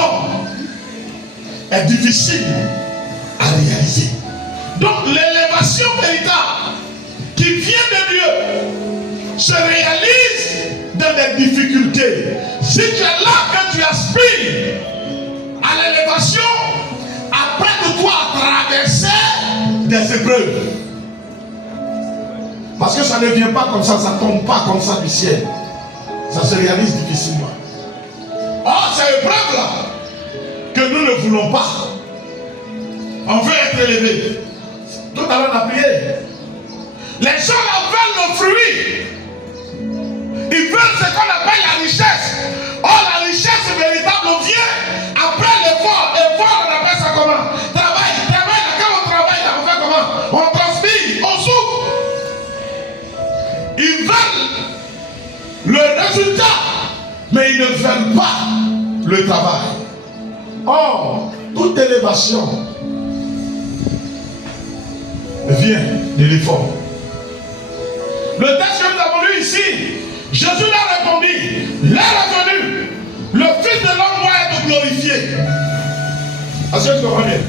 d'homme est difficile à réaliser. Donc l'élévation véritable qui vient de Dieu se réalise dans des difficultés. Si tu es là que tu aspires à l'élévation, apprête-toi à traverser des épreuves. Parce que ça ne vient pas comme ça ne tombe pas comme ça du ciel. Ça se réalise difficilement. Or, ces épreuves-là que nous ne voulons pas, on veut être élevé. Tout à l'heure, on a prié. Les gens là veulent le fruit. Ils veulent ce qu'on appelle la richesse. Or, la richesse véritable vient après l'effort. Effort, on appelle ça comment? Travail. Là, quand on travaille, là, on fait comment? On transpire, on souffre. Ils veulent le résultat, mais ils ne veulent pas le travail. Or, toute élévation vient de l'effort. Le texte que nous avons lu ici, Jésus leur répondit, l'heure est venue, le Fils de l'homme doit être glorifié. Est-ce que tu comprends bien?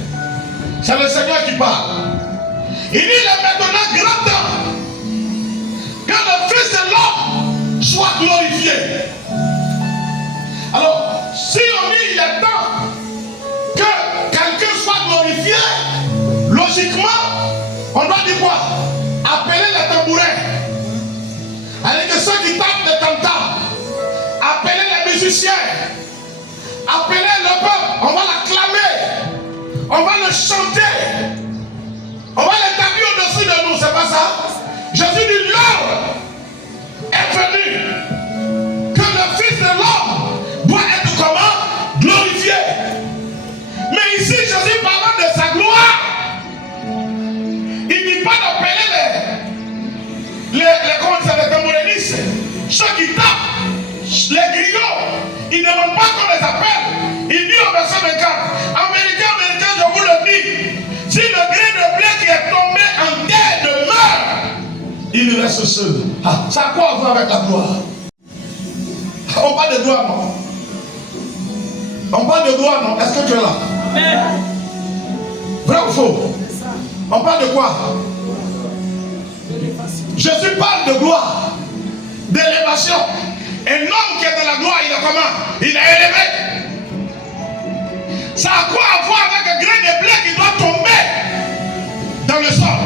C'est le Seigneur qui parle. Il dit, il est maintenant grand temps que le Fils de l'homme soit glorifié. Alors, si on dit il est temps que quelqu'un soit glorifié, logiquement, on doit dire quoi? Appeler les tambourins. Avec ceux qui tapent les tam-tams. Appeler les musiciens. Appeler le peuple. On va l'acclamer. On va le chanter. On va l'établir au-dessus de nous. C'est pas ça? Jésus dit l'heure est venue que le Fils de l'homme doit être comment? Glorifié. Mais ici, Jésus parlant de sa gloire, il ne dit pas d'appeler les tambourénistes, ceux qui tapent, les griots. Il ne demande pas qu'on les appelle. Il dit au verset 24, en vérité, je vous le dis, si le grain de blé qui est tombé en terre demeure, il reste seul. Ah, ça a quoi à voir avec la gloire? On parle de gloire, non? On parle de gloire, non? Est-ce que tu es là? Amen. Vrai ou faux? On parle de quoi? Jésus parle de gloire, d'élévation. Un homme qui est dans la gloire, il est comment? Il est élevé. Ça a quoi à voir avec un grain de blé qui doit tomber dans le sol?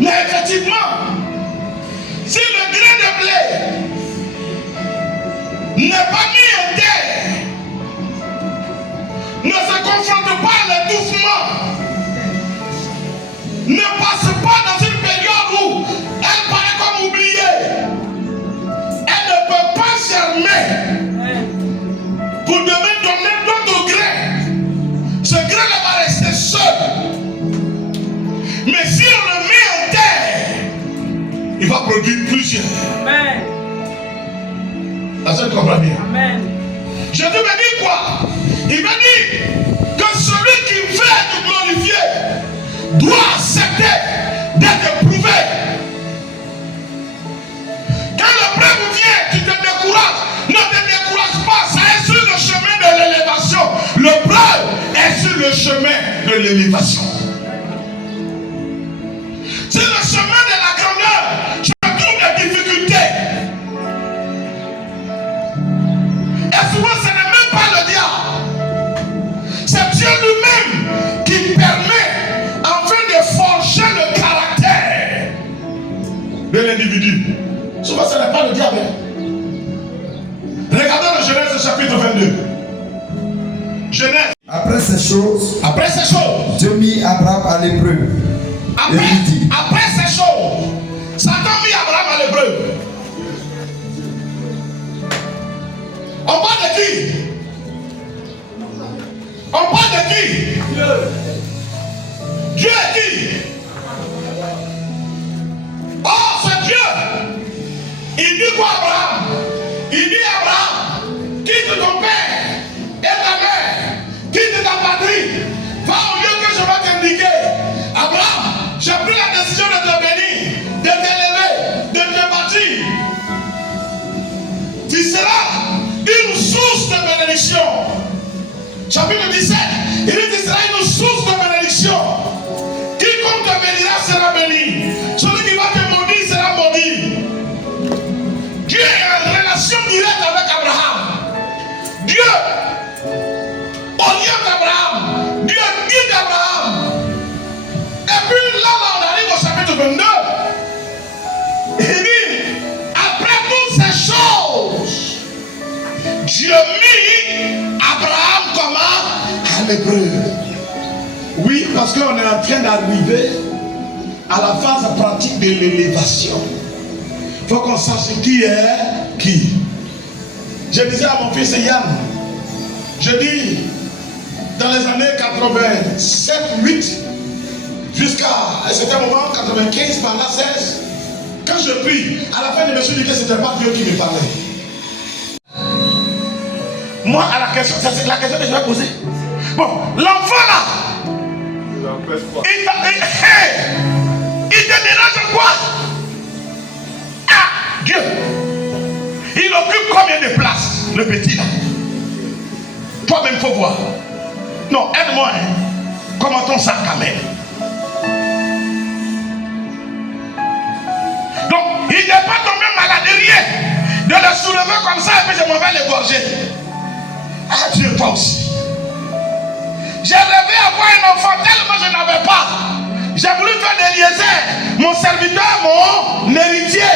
Mais effectivement, si le grain de blé n'est pas mis en terre, ne se confronte pas à l'étouffement, ne passe pas dans une période où elle paraît comme oubliée, elle ne peut pas germer pour demain donner d'autres grains. Ce grain-là va rester seul. Mais si on le met en terre, il va produire plusieurs. Amen. Est-ce que tu comprends bien? Amen. Jésus me dit quoi? Il me dit que celui qui veut être glorifié doit accepter d'être éprouvé. Quand l'épreuve vient, tu te décourages. Ne te décourage pas, ça est sur le chemin de l'élévation. L'épreuve est sur le chemin de l'élévation. Sur le chemin de la grandeur, je trouve des difficultés. Et souvent, ce n'est même pas le diable. C'est Dieu lui-même qui permet afin de forger le caractère de l'individu. Souvent, ce n'est pas le diable. Regardons le Genèse chapitre 22. Genèse. Après ces choses, Dieu mit Abraham à l'épreuve. Après ces choses, Satan mit Abraham à l'épreuve. On parle de qui? On parle de qui? Dieu est qui? Oh, c'est Dieu. Il dit quoi, Abraham? Il dit Abraham, quitte ton père et ta mère, quitte ta patrie, va au lieu que je vais t'indiquer. Abraham, j'ai pris la décision de te bénir, de t'élever, de te bâtir. Tu seras chapitre 17, il dit qu'il sera une source de bénédiction. Quiconque te bénira sera béni. Celui qui va te maudire sera maudit. Dieu est en relation directe avec Abraham. Dieu oriente Abraham. Dieu guide Abraham. Et puis là, on arrive au chapitre 22. Il dit, après toutes ces choses, Dieu mit Abraham comment? À l'épreuve. Oui, parce qu'on est en train d'arriver à la phase pratique de l'élévation. Il faut qu'on sache qui est qui. Je disais à mon fils Yann, je dis, dans les années 87, 8, jusqu'à un certain moment, 95, par là, 16, quand je prie, à la fin, je me suis dit que ce n'était pas Dieu qui me parlait. Moi, à la question, c'est la question que je vais poser. Bon, l'enfant là, il te dérange quoi? Ah, Dieu, il occupe combien de places, le petit là? Toi-même, il faut voir. Non, aide-moi, hein. Commentons ça quand même. Donc, il n'est pas tombé malade de rien. De le soulever comme ça et puis je m'en vais l'égorger. Ah Dieu, toi aussi. J'ai rêvé avoir un enfant tellement je n'avais pas. J'ai voulu faire des liaisons. Mon serviteur, mon héritier.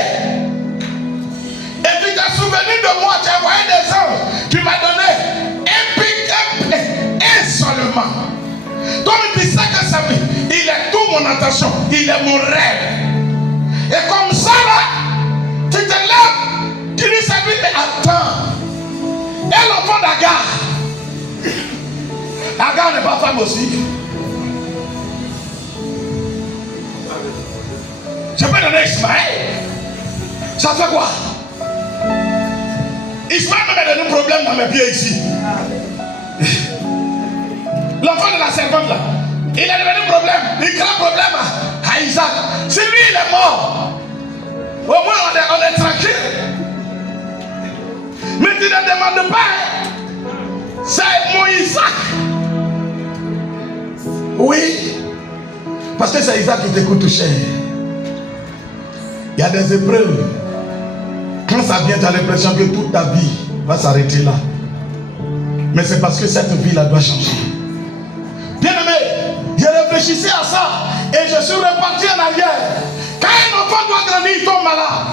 Et puis tu as souvenu de moi, tu as envoyé des anges. Tu m'as donné un seulement. Comme tu sais que ça fait, il est tout mon attention. Il est mon rêve. Et comme ça là, tu te lèves, tu dis ça lui, mais attends. Et l'enfant d'Agar. Agar n'est pas femme aussi. Je peux donner Ismaël. Ça fait quoi? Ismaël m'a donné un problème dans mes pieds ici. L'enfant de la servante là, il a devenu problème, il crée problème à Isaac. Si lui il est mort, au moins on est tranquille. Mais tu ne demandes pas, hein? C'est mon Isaac. Oui, parce que c'est Isaac qui te coûte cher. Il y a des épreuves. Quand ça vient, tu as l'impression que toute ta vie va s'arrêter là. Mais c'est parce que cette vie-là doit changer. Bien-aimé, je réfléchissais à ça et je suis reparti en arrière. Quand un enfant doit grandir, il tombe malade.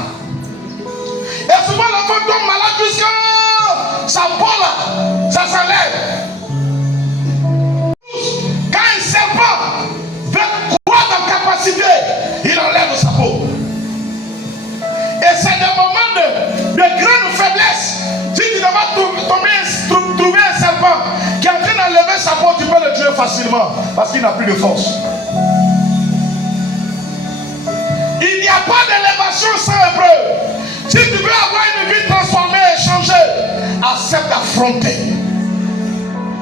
Et souvent l'enfant tombe malade jusqu'à sa peau là, ça s'enlève. Quand un serpent veut croître en capacité, il enlève sa peau. Et c'est des moments de grande faiblesse. Si tu vas trouver un serpent qui est en train d'enlever sa peau, tu peux le tuer facilement parce qu'il n'a plus de force. Il n'y a pas d'élévation sans épreuve. Si tu veux avoir une vie transformée et changée, accepte d'affronter.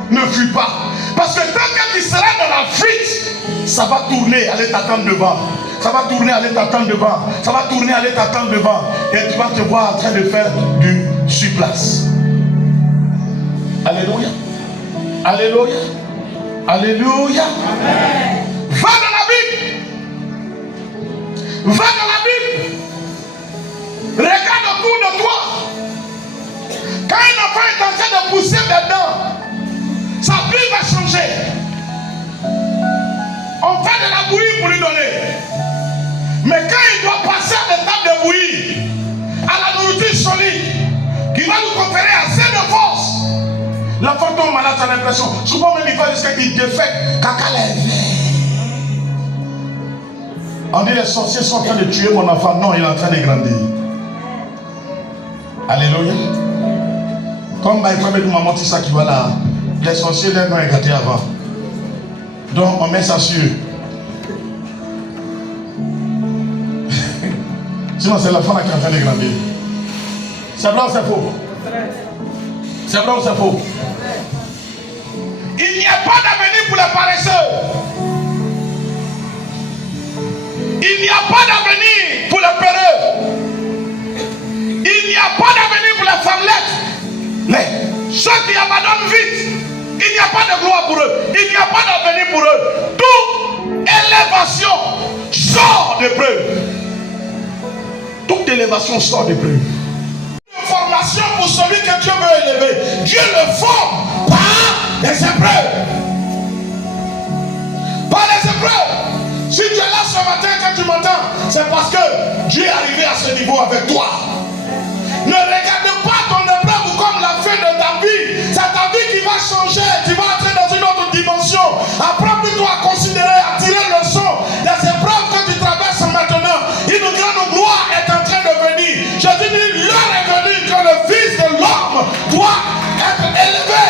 Ne fuis pas. Parce que tant que tu seras dans la fuite, ça va tourner, aller t'attendre devant. Ça va tourner, aller t'attendre devant. Ça va tourner, aller t'attendre devant. Et tu vas te voir en train de faire du sur-place. Alléluia. Alléluia. Alléluia. Amen. Va dans la Bible. Va dans la Bible. Regarde autour de toi. Quand un enfant est en train de pousser dedans, sa vie va changer. On fait de la bouillie pour lui donner. Mais quand il doit passer à l'étape de bouillie, à la nourriture solide, qui va nous conférer assez de force, l'enfant tombe malade, tu as l'impression. Souvent même il va jusqu'à qu'il défecte, caca lève. On dit les sorciers sont en train de tuer mon enfant. Non, il est en train de grandir. Alléluia. Comme il faut mettre maman tout ça qui va là. Les sorciers les ont gâtés avant. Donc on met ça sur eux. Sinon c'est l'enfant qui est en train de grandir. C'est vrai ou c'est faux? C'est vrai ou c'est faux? Il n'y a pas d'avenir pour les paresseux. Il n'y a pas d'avenir pour les peureux. Il n'y a pas d'avenir pour les femmelettes. Mais ceux qui abandonnent vite, il n'y a pas l'élévation sort des preuves. Une formation pour celui que Dieu veut élever. Dieu le forme par les épreuves. Par les épreuves. Si tu es là ce matin quand tu m'entends, c'est parce que Dieu est arrivé à ce niveau avec toi. Ne regarde pas ton épreuve comme la fin de ta vie. C'est ta vie qui va changer. Tu vas entrer dans une autre dimension. Apprends plutôt à considérer, à tirer le son des épreuves que tu traverses maintenant. Une grande gloire est en train de venir. Jésus dit, l'heure est venue que le Fils de l'homme doit être élevé.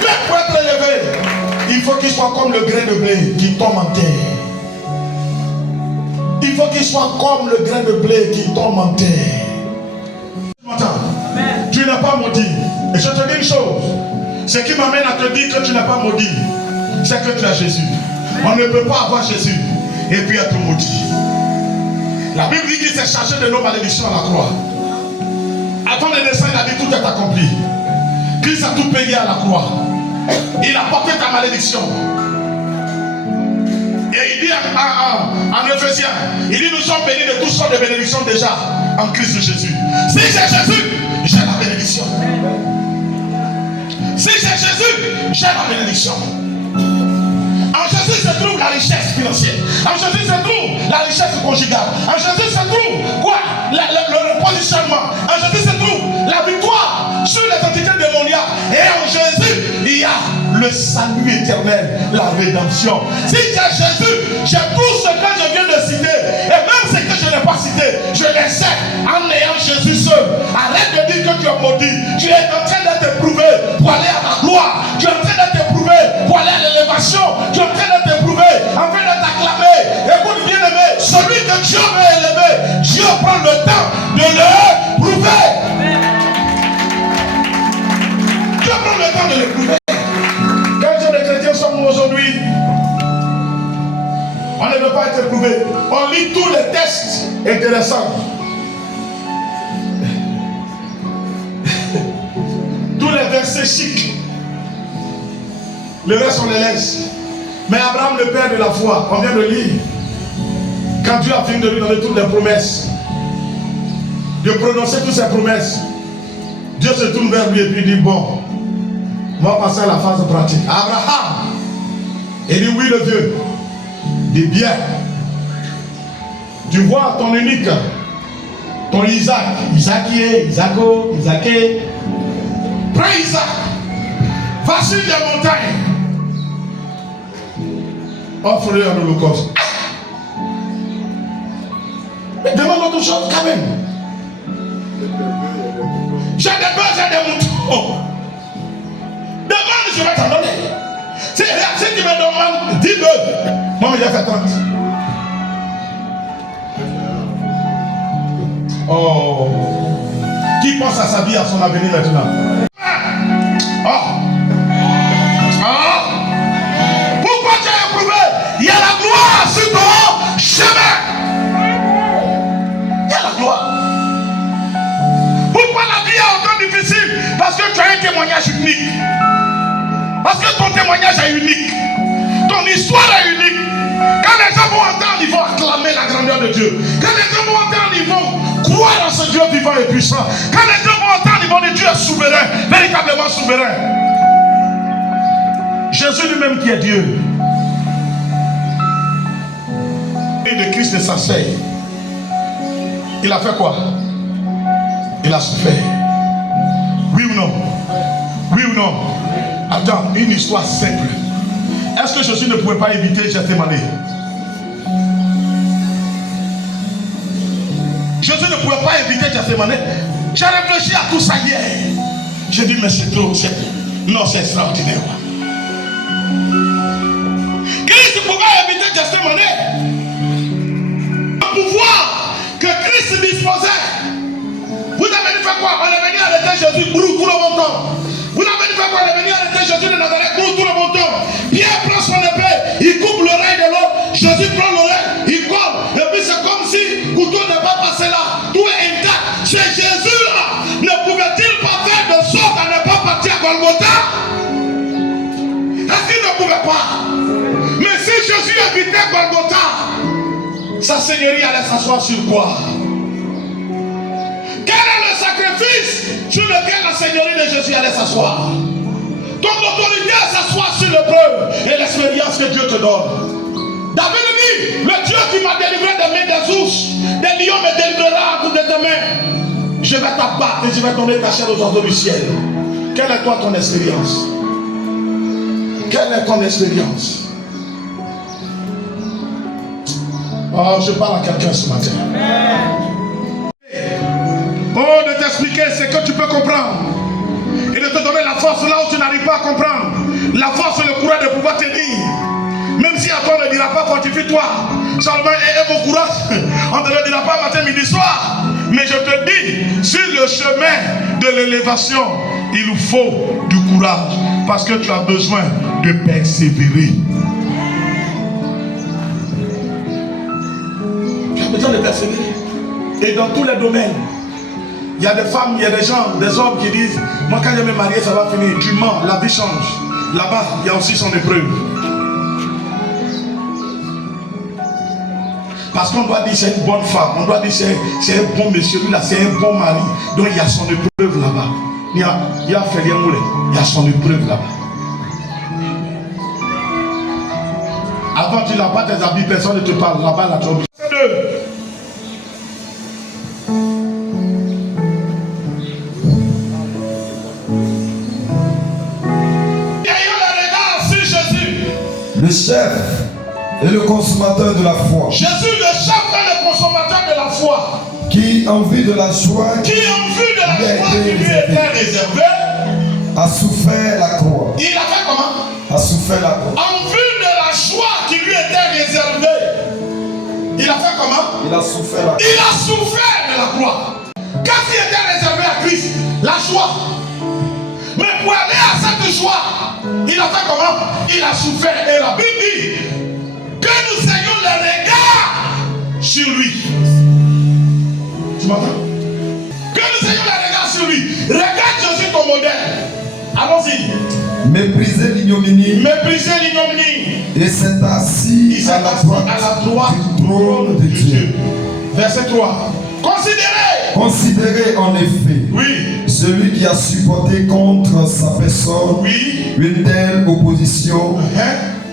Mais pour être élevé, il faut qu'il soit comme le grain de blé qui tombe en terre. Il faut qu'il soit comme le grain de blé qui tombe en terre. Tu n'es pas maudit. Et je te dis une chose. Ce qui m'amène à te dire que tu n'es pas maudit, c'est que tu as Jésus. On ne peut pas avoir Jésus et puis être maudit. La Bible dit qu'il s'est chargé de nos malédictions à la croix. Avant le dessein, il a dit tout est accompli. Christ a tout payé à la croix. Il a porté ta malédiction. Et il dit en Éphésiens, il dit nous sommes bénis de toutes sortes de bénédictions déjà en Christ Jésus. Si j'ai Jésus, j'ai la bénédiction. Si j'ai Jésus, j'ai la bénédiction. En Jésus se trouve la richesse financière. En Jésus se trouve la richesse conjugale. En Jésus se trouve quoi? Le repositionnement. En Jésus se trouve la victoire sur les entités démoniaques. Et en Jésus, il y a le salut éternel, la rédemption. Si j'ai Jésus, j'ai tout ce que je viens de citer. Et même ce que je n'ai pas cité, je les sais en ayant Jésus seul. Arrête de dire que tu es maudit. Tu es en train d'être éprouvé pour aller à la gloire. Tu es en train d'être éprouvé pour aller à l'élévation. Tu es en train d'être éprouvé afin de t'acclamer. Écoute bien aimé, celui que Dieu veut élever, Dieu prend le temps de le prouver. Dieu prend le temps de le prouver. Quand les chrétiens sommes nous aujourd'hui, on ne veut pas être éprouvé. On lit tous les textes intéressants. Tous les versets chics. Le reste on les laisse. Mais Abraham, le père de la foi, on vient de lire. Quand Dieu a fini de lui donner toutes les promesses, de prononcer toutes ses promesses, Dieu se tourne vers lui et puis dit bon, on va passer à la phase pratique. Abraham, il dit oui le Dieu. Il dit bien. Tu vois ton unique, ton Isaac, Isaquier, Isaaco, Isaqué. Prends Isaac, va sur les montagnes. Offre-le un holocauste. Mais demande autre chose quand même. J'ai des bœufs, j'ai des moutons. Demande, je vais t'en donner. Si tu me demandes 10 bœufs, moi j'ai fait 30. Oh. Qui pense à sa vie, à son avenir maintenant? Oh. Oh. Pourquoi tu as éprouvé? Il y a la gloire sur ton chemin. Il y a la gloire. Pourquoi la vie est autant difficile? Parce que tu as un témoignage unique. Parce que ton témoignage est unique. Ton histoire est unique. Quand les gens vont entendre, ils vont acclamer la grandeur de Dieu. Quand les gens vont entendre, ils vont croire en ce Dieu vivant et puissant. Quand les gens vont entendre, ils vont dire Dieu est souverain, véritablement souverain. Jésus lui-même qui est Dieu. Et de Christ de sa sœur. Il a fait quoi? Il a souffert. Oui ou non? Oui ou non? Attends, une histoire simple. Est-ce que Jésus ne pouvait pas éviter Gethsémane? Jésus ne pouvait pas éviter Gethsémane. J'ai réfléchi à tout ça hier. J'ai dit, mais c'est trop, non, c'est extraordinaire. Christ pouvait éviter Gethsémane. Le pouvoir que Christ disposait. Vous avez dit faire quoi? On est venu arrêter Jésus pour tout le bon temps. Vous avez dit faire quoi? On est venu arrêter Jésus de Nazareth pour tout le bon temps. Pierre prend son épée, il coupe l'oreille de l'autre. Jésus prend l'oreille, il coupe. Et puis c'est comme si le couteau n'est pas passé là. Tout est intact. C'est Jésus-là. Ne pouvait-il pas faire de sorte à ne pas partir à Golgotha? Est-ce qu'il ne pouvait pas? Mais si Jésus évitait Golgotha, sa seigneurie allait s'asseoir sur quoi? d'aller s'asseoir. Ton autorité à s'asseoir sur l'épreuve et l'expérience que Dieu te donne. David dit, le Dieu qui m'a délivré des mains des ours, des lions me délivrera entre de tes mains. Je vais t'abattre et je vais donner ta chair aux oiseaux du ciel. Quelle est toi ton expérience? Quelle est ton expérience? Oh, je parle à quelqu'un ce matin. Oh, de t'expliquer ce que tu peux comprendre. Et de te donner la force là où tu n'arrives pas à comprendre. La force et le courage de pouvoir tenir. Même si à toi on ne dira pas fortifie-toi. Seulement aie mon courage. On ne te le dira pas matin, midi, soir. Mais je te dis, sur le chemin de l'élévation, il nous faut du courage. Parce que tu as besoin de persévérer. Tu as besoin de persévérer. Et dans tous les domaines. Il y a des femmes, il y a des gens, des hommes qui disent, moi quand je vais me marier, ça va finir. Tu mens, la vie change. Là-bas, il y a aussi son épreuve. Parce qu'on doit dire c'est une bonne femme, on doit dire c'est un bon monsieur, lui là c'est un bon mari. Donc il y a son épreuve là-bas. Il y a Félix Moulin, il y a son épreuve là-bas. Avant tu n'as pas tes habits, personne ne te parle. Là-bas, là tu es obligé. Le chef est le consommateur de la foi. Jésus, le chef est le consommateur de la foi. Qui, en vue de la joie qui lui était réservée, a souffert la croix. Il a fait comment? A souffert la croix. En vue de la joie qui lui était réservée, il a fait comment? Il a souffert la croix. Il a souffert de la croix. Qu'est-ce qui était réservé à Christ? La joie. Mais pour aller à cette joie, il a fait comment? Il a souffert. Et la Bible dit que nous ayons le regard sur lui. Tu m'entends? Que nous ayons le regard sur lui. Regarde Jésus ton modèle. Allons-y. Mépriser l'ignominie. Mépriser l'ignominie. Et s'est assis à la droite du trône de Dieu. Verset 3. Considérez en effet, oui, celui qui a supporté contre sa personne, oui, une telle opposition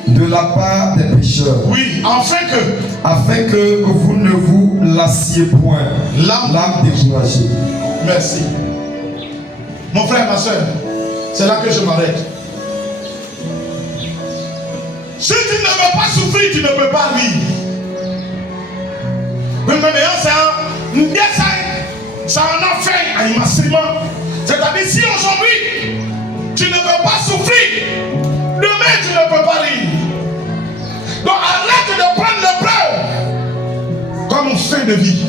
de la part des pécheurs, oui, afin que vous ne vous lassiez point, l'âme découragée. Merci. Mon frère, ma soeur, c'est là que je m'arrête. Si tu ne veux pas souffrir, tu ne peux pas vivre. Mais maintenant, ça en a fait un massivement. C'est-à-dire, si aujourd'hui, tu ne veux pas souffrir, demain, tu ne peux pas rire. Donc, arrête de prendre l'épreuve comme fin de vie.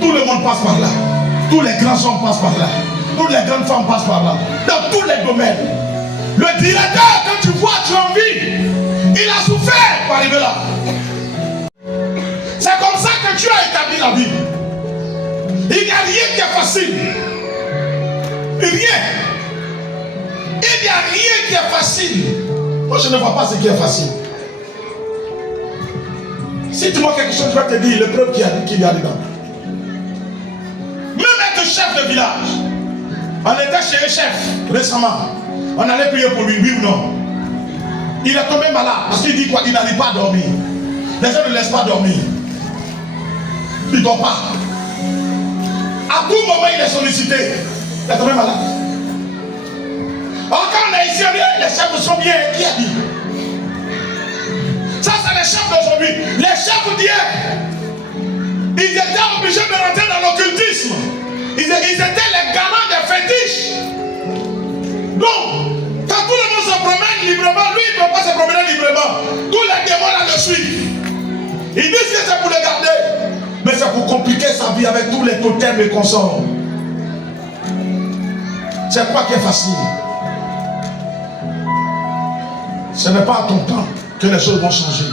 Tout le monde passe par là. Tous les grands hommes passent par là. Toutes les grandes femmes passent par là. Dans tous les domaines. Le directeur que tu vois, tu as envie, il a souffert pour arriver là. C'est comme ça que Dieu a établi la vie. Il n'y a rien qui est facile. Rien. Il n'y a rien qui est facile. Moi, je ne vois pas ce qui est facile. Si tu vois quelque chose, je vais te dire l'épreuve qui y a dedans. Même être chef de village. On était chez un chef récemment. On allait prier pour lui, oui ou non. Il est tombé malade parce qu'il dit quoi? Il n'arrive pas à dormir. Les gens ne laissent pas dormir. Il ne dort pas. À tout moment, il est sollicité. Il est tombé malade. Alors, quand on est ici, on dit les chefs sont bien. Qui a dit? Ça, c'est les chefs d'aujourd'hui. Les chefs d'hier, ils étaient obligés de rentrer dans l'occultisme. Ils étaient les garants des fétiches. Donc, quand tout le monde se promène librement, lui, il ne peut pas se promener librement. Tous les démons là le suivent. Ils disent que c'est pour le garder. Mais c'est pour compliquer sa vie avec tous les totems et consorts. C'est quoi qui est facile? Ce n'est pas à ton temps que les choses vont changer.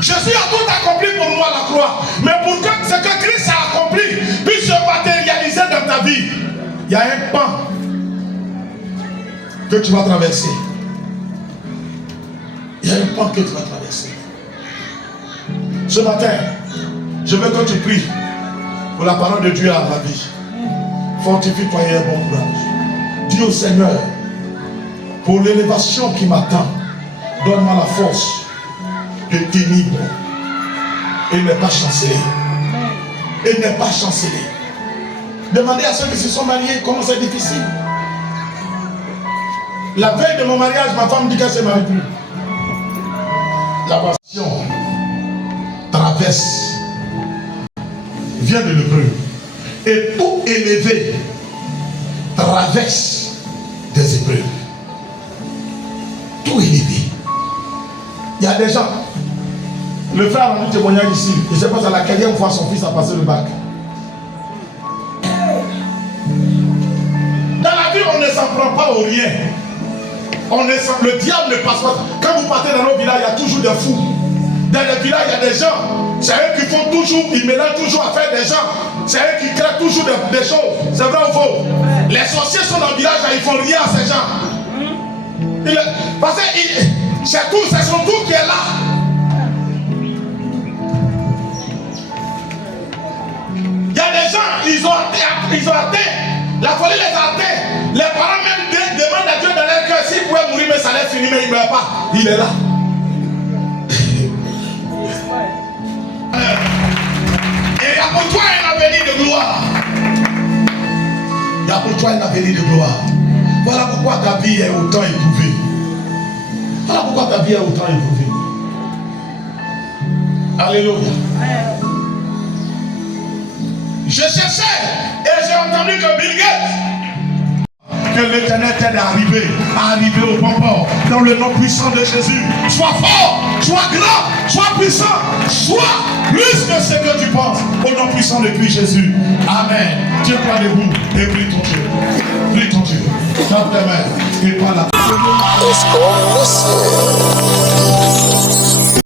Jésus a tout accompli pour nous à la croix. Mais pour que ce que Christ a accompli puisse se matérialiser dans ta vie, il y a un pan que tu vas traverser. Il y a un pan que tu vas traverser. Ce matin, je veux que tu pries pour la parole de Dieu à ta vie. Fortifie-toi et un bon courage. Dis au Seigneur, pour l'élévation qui m'attend, donne-moi la force de tenir et ne pas chanceler. Et ne pas chanceler. Demandez à ceux qui se sont mariés comment c'est difficile. La veille de mon mariage, ma femme dit qu'elle se marie plus. La passion traverse, vient de l'hébreu. Et tout élevé traverse des épreuves. Tout élevé. Il y a des gens. Le frère a rendu témoignage ici. Je ne sais pas à la quatrième fois son fils a passé le bac. Dans la vie, on ne s'en prend pas au rien. Le diable ne passe pas. Quand vous partez dans nos villages, il y a toujours des fous. Dans les villages, il y a des gens. C'est eux qui font toujours, ils mélangent toujours à faire des gens. C'est eux qui créent toujours des choses. C'est vrai ou faux? Les sorciers sont dans le village, ils font rien à ces gens. Parce que c'est tout, c'est son tour qui est là. Il y a des gens, ils ont atteint. La folie les a atteints. Les parents même demandent à Dieu dans leur cœur s'ils pouvaient mourir, mais ça allait finir, mais il ne meurt pas. Il est là. Et il y a pour toi un avenir de gloire. Il y a pour toi un avenir de gloire. Voilà pourquoi ta vie est autant éprouvée. Voilà pourquoi ta vie est autant éprouvée. Alléluia. Je cherchais et j'ai entendu que Bill Gates, que l'Éternel t'aide à arriver au bon port, dans le nom puissant de Jésus. Sois fort, sois grand, sois puissant, sois plus que ce que tu penses, au nom puissant de Christ Jésus. Amen. Tiens-toi debout et prie ton Dieu. Prie ton Dieu. Tape tes mains et parle.